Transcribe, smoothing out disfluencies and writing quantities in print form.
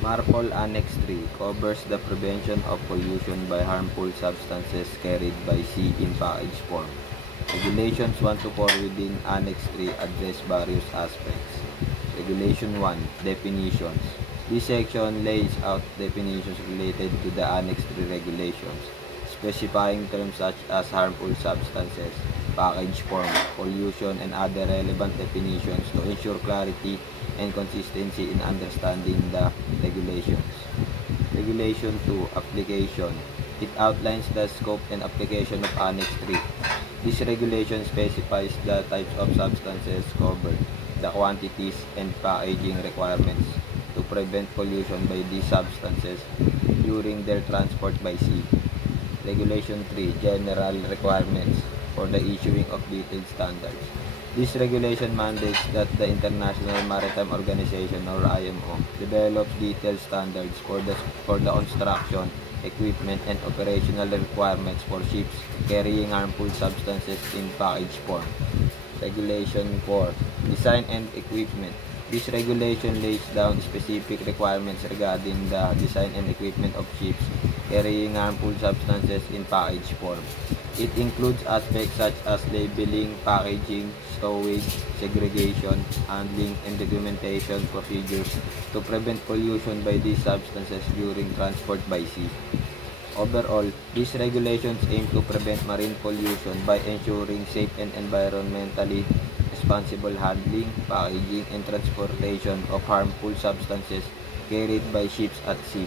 MARPOL Annex 3 covers the prevention of pollution by harmful substances carried by sea in package form. Regulations 1 to 4 within Annex 3 address various aspects. Regulation 1. Definitions. This section lays out definitions related to the Annex 3 regulations, specifying terms such as harmful substances, package form, pollution, and other relevant definitions to ensure clarity and consistency in understanding the regulations. Regulation 2. Application. It outlines the scope and application of Annex 3. This regulation specifies the types of substances covered, the quantities and packaging requirements to prevent pollution by these substances during their transport by sea. Regulation 3. General requirements for the issuing of detailed standards. This regulation mandates that the International Maritime Organization or IMO develops detailed standards for the construction, equipment, and operational requirements for ships carrying harmful substances in package form. Regulation 4. Design and equipment. This regulation lays down specific requirements regarding the design and equipment of ships carrying harmful substances in package form. It includes aspects such as labeling, packaging, stowage, segregation, handling, and documentation procedures to prevent pollution by these substances during transport by sea. Overall, these regulations aim to prevent marine pollution by ensuring safe and environmentally responsible handling, packaging, and transportation of harmful substances carried by ships at sea.